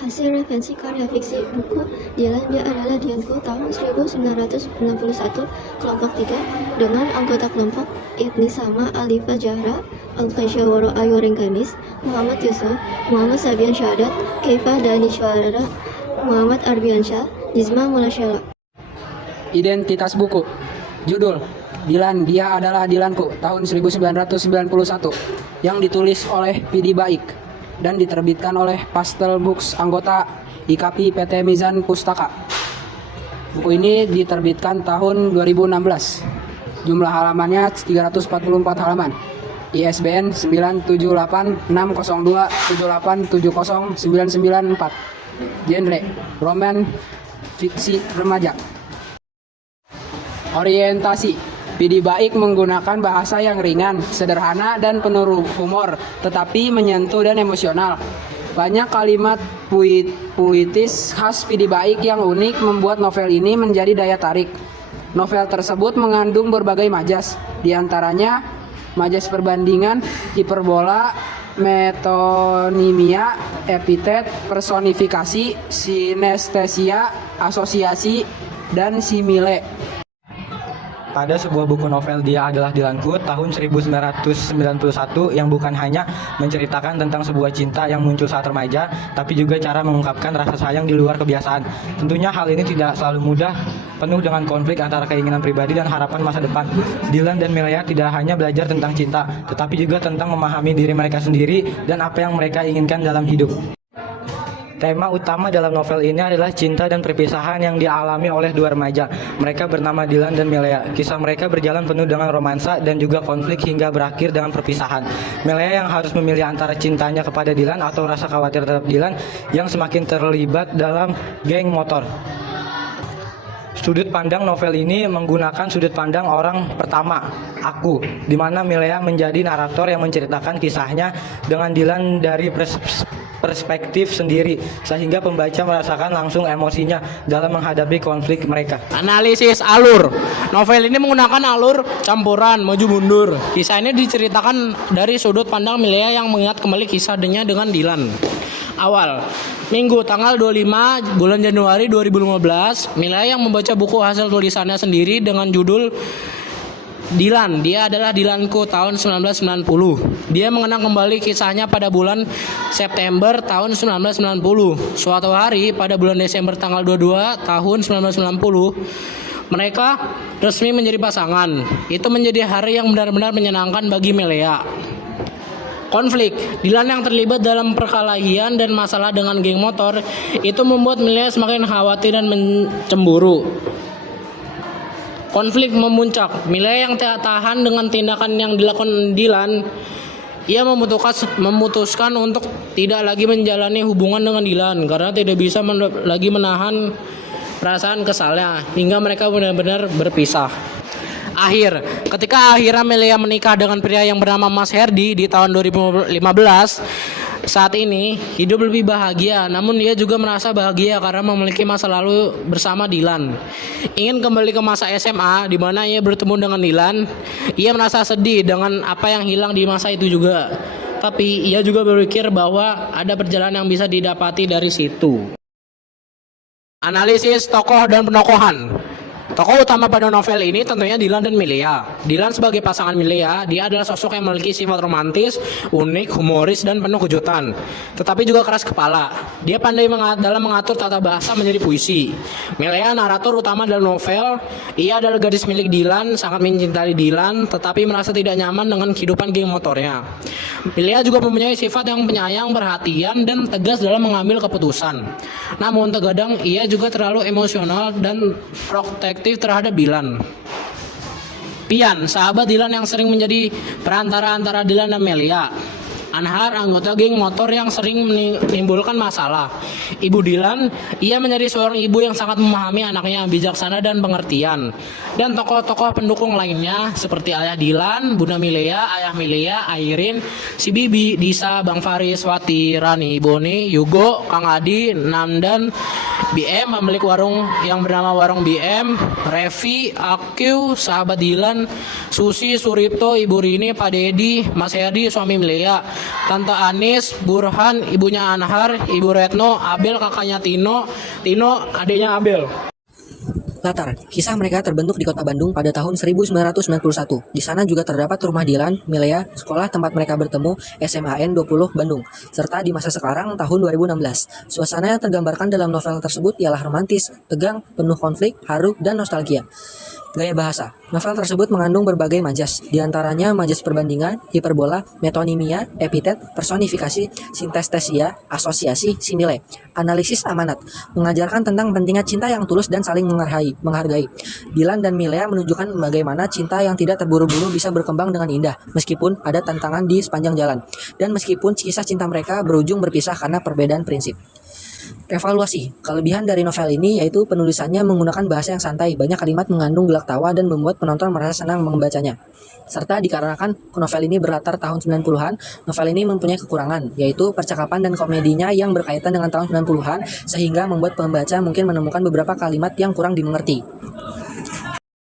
Hasil referensi karya fiksi buku Dylan Dia Adalah Dianku tahun 1991 kelompok 3 dengan anggota kelompok Ibni Sama, Alifa Jahra, Al-Fasyawaro Ayu Rengganis, Muhammad Yusuf, Muhammad Sabian Syahadat, Keifa Danishwara, Muhammad Arbiansyah, Nizma Mulasyala. Identitas buku. Judul Dylan Dia Adalah Dylanku tahun 1991 yang ditulis oleh Pidi Baik dan diterbitkan oleh Pastel Books anggota IKP PT Mizan Pustaka. Buku ini diterbitkan tahun 2016. Jumlah halamannya 344 halaman. ISBN 9786027870994. Genre roman fiksi remaja. Orientasi. Pidi Baik menggunakan bahasa yang ringan, sederhana, dan penuh humor, tetapi menyentuh dan emosional. Banyak kalimat puitis khas Pidi Baik yang unik membuat novel ini menjadi daya tarik. Novel tersebut mengandung berbagai majas, di antaranya majas perbandingan, hiperbola, metonimia, epitet, personifikasi, sinestesia, asosiasi, dan simile. Pada sebuah buku novel Dia Adalah Dylanku tahun 1991 yang bukan hanya menceritakan tentang sebuah cinta yang muncul saat remaja, tapi juga cara mengungkapkan rasa sayang di luar kebiasaan. Tentunya hal ini tidak selalu mudah, penuh dengan konflik antara keinginan pribadi dan harapan masa depan. Dylan dan Melea tidak hanya belajar tentang cinta, tetapi juga tentang memahami diri mereka sendiri dan apa yang mereka inginkan dalam hidup. Tema utama dalam novel ini adalah cinta dan perpisahan yang dialami oleh dua remaja. Mereka bernama Dylan dan Melea. Kisah mereka berjalan penuh dengan romansa dan juga konflik hingga berakhir dengan perpisahan. Melea yang harus memilih antara cintanya kepada Dylan atau rasa khawatir terhadap Dylan yang semakin terlibat dalam geng motor. Sudut pandang novel ini menggunakan sudut pandang orang pertama, aku, di mana Melea menjadi narator yang menceritakan kisahnya dengan Dylan dari perspektif sendiri, sehingga pembaca merasakan langsung emosinya dalam menghadapi konflik mereka. Analisis alur. Novel ini menggunakan alur campuran maju mundur. Kisah ini diceritakan dari sudut pandang Melea yang mengingat kembali kisahnya dengan Dylan. Awal Minggu tanggal 25 bulan Januari 2015, Melea yang membaca buku hasil tulisannya sendiri dengan judul Dylan, Dia Adalah Dylanku tahun 1990. Dia mengenang kembali kisahnya pada bulan September tahun 1990. Suatu hari pada bulan Desember tanggal 22 tahun 1990, mereka resmi menjadi pasangan. Itu menjadi hari yang benar-benar menyenangkan bagi Melea. Konflik. Dylan yang terlibat dalam perkelahian dan masalah dengan geng motor itu membuat Melea semakin khawatir dan cemburu. Konflik memuncak. Melea yang tak tahan dengan tindakan yang dilakukan Dylan, ia memutuskan untuk tidak lagi menjalani hubungan dengan Dylan karena tidak bisa lagi menahan perasaan kesalnya hingga mereka benar-benar berpisah. Ketika akhirnya Melea menikah dengan pria yang bernama Mas Herdi di tahun 2015, saat ini hidup lebih bahagia, namun dia juga merasa bahagia karena memiliki masa lalu bersama Dylan. Ingin kembali ke masa SMA di mana ia bertemu dengan Dylan, ia merasa sedih dengan apa yang hilang di masa itu juga. Tapi ia juga berpikir bahwa ada perjalanan yang bisa didapati dari situ. Analisis tokoh dan penokohan. Tokoh utama pada novel ini tentunya Dylan dan Melea. Dylan sebagai pasangan Melea, dia adalah sosok yang memiliki sifat romantis, unik, humoris, dan penuh kejutan. Tetapi juga keras kepala. Dia pandai dalam mengatur tata bahasa menjadi puisi. Melea, narator utama dalam novel, ia adalah gadis milik Dylan, sangat mencintai Dylan, tetapi merasa tidak nyaman dengan kehidupan geng motornya. Melea juga mempunyai sifat yang penyayang, perhatian, dan tegas dalam mengambil keputusan. Namun terkadang ia juga terlalu emosional dan protektif terhadap Dylan. Pian, sahabat Dylan yang sering menjadi perantara antara Dylan dan Melea. Anhar, anggota geng motor yang sering menimbulkan masalah. Ibu Dylan, ia menjadi seorang ibu yang sangat memahami anaknya yang bijaksana dan pengertian. Dan tokoh-tokoh pendukung lainnya seperti ayah Dylan, Bunda Melea, ayah Melea, Airin, si Bibi, Disa, Bang Faris, Wati, Rani, Boni, Yugo, Kang Adi, Nandan, BM pemilik warung yang bernama Warung BM, Revi, Akyu, sahabat Dilan, Susi, Suripto, Ibu Rini, Pak Dedi, Mas Hedi, suami Milea, Tante Anis, Burhan, ibunya Anhar, Ibu Retno, Abel kakaknya Tino, Tino adiknya Abel. Latar, kisah mereka terbentuk di kota Bandung pada tahun 1991. Di sana juga terdapat rumah Dilan, Milea, sekolah tempat mereka bertemu, SMAN 20 Bandung, serta di masa sekarang tahun 2016. Suasana yang tergambarkan dalam novel tersebut ialah romantis, tegang, penuh konflik, haru, dan nostalgia. Gaya bahasa. Novel tersebut mengandung berbagai majas, diantaranya majas perbandingan, hiperbola, metonimia, epitet, personifikasi, sinestesia, asosiasi, simile, analisis amanat, mengajarkan tentang pentingnya cinta yang tulus dan saling menghargai. Dilan dan Milea menunjukkan bagaimana cinta yang tidak terburu-buru bisa berkembang dengan indah, meskipun ada tantangan di sepanjang jalan, dan meskipun kisah cinta mereka berujung berpisah karena perbedaan prinsip. Evaluasi. Kelebihan dari novel ini yaitu penulisannya menggunakan bahasa yang santai, banyak kalimat mengandung gelak tawa dan membuat penonton merasa senang membacanya. Serta dikarenakan novel ini berlatar tahun 90-an, novel ini mempunyai kekurangan, yaitu percakapan dan komedinya yang berkaitan dengan tahun 90-an, sehingga membuat pembaca mungkin menemukan beberapa kalimat yang kurang dimengerti.